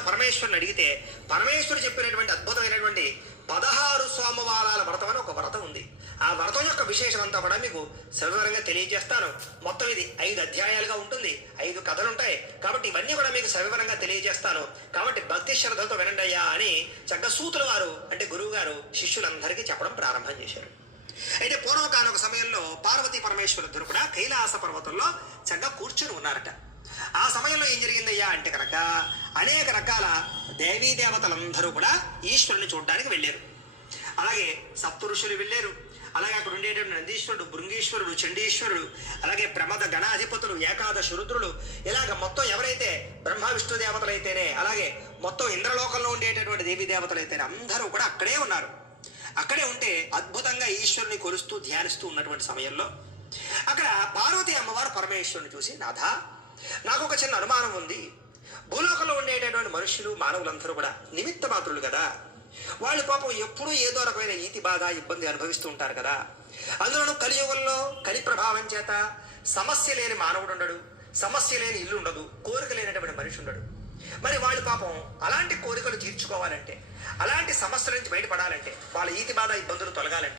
అమ్మవారు పరమేశ్వరుని అడిగితే పరమేశ్వరుడు చెప్పినటువంటి అద్భుతమైనటువంటి 16 సోమవారాల వ్రతం అని ఒక వ్రతం ఉంది. ఆ వ్రతం యొక్క విశేషం అంతా కూడా మీకు సవివరంగా తెలియజేస్తాను. మొత్తం ఇది 5 అధ్యాయాలుగా ఉంటుంది, 5 కథలు ఉంటాయి. కాబట్టి ఇవన్నీ కూడా మీకు సవివరంగా తెలియజేస్తాను. కాబట్టి భక్తి శ్రద్ధలతో వినండి అయ్యా అని సూతుల వారు అంటే గురువు గారు శిష్యులందరికీ చెప్పడం ప్రారంభం చేశారు. అయితే పూర్వకాల సమయంలో పార్వతీ పరమేశ్వరుద్దరు కూడా కైలాస పర్వతంలో చక్కగా కూర్చుని ఉన్నారట. ఆ సమయంలో ఏం జరిగిందయ్యా అంటే కనుక అనేక రకాల దేవీ దేవతలందరూ కూడా ఈశ్వరుని చూడడానికి వెళ్ళారు. అలాగే సప్తఋషులు వెళ్ళారు. అలాగే అక్కడ ఉండేటువంటి నందీశ్వరుడు, భృంగీశ్వరుడు, చండీశ్వరుడు, అలాగే ప్రమద గణాధిపతులు, ఏకాదశ రుద్రులు, ఇలాగ మొత్తం ఎవరైతే బ్రహ్మ విష్ణు దేవతలైతేనే, అలాగే మొత్తం ఇంద్రలోకంలో ఉండేటటువంటి దేవీ దేవతలైతేనే అందరూ కూడా అక్కడే ఉన్నారు. అక్కడే ఉంటే అద్భుతంగా ఈశ్వరుని కొలుస్తూ ధ్యానిస్తూ ఉన్నటువంటి సమయంలో అక్కడ పార్వతీ అమ్మవారు పరమేశ్వరుని చూసి, నాథా, నాకు ఒక చిన్న అనుమానం ఉంది. భూలోకంలో ఉండేటటువంటి మనుషులు మానవులందరూ కూడా నిమిత్త మాత్రులు కదా. వాళ్ళు పాపం ఎప్పుడూ ఏదో రకమైన ఈతి బాధ ఇబ్బంది అనుభవిస్తూ ఉంటారు కదా. అందులోనూ కలియుగంలో కలి ప్రభావం చేత సమస్య లేని మానవుడు ఉండడు, సమస్య లేని ఇల్లు ఉండదు, కోరిక లేనటువంటి మనిషి ఉండడు. మరి వాళ్ళు పాపం అలాంటి కోరికలు తీర్చుకోవాలంటే, అలాంటి సమస్యల నుంచి బయటపడాలంటే, వాళ్ళ ఈతి బాధ ఇబ్బందులు తొలగాలంటే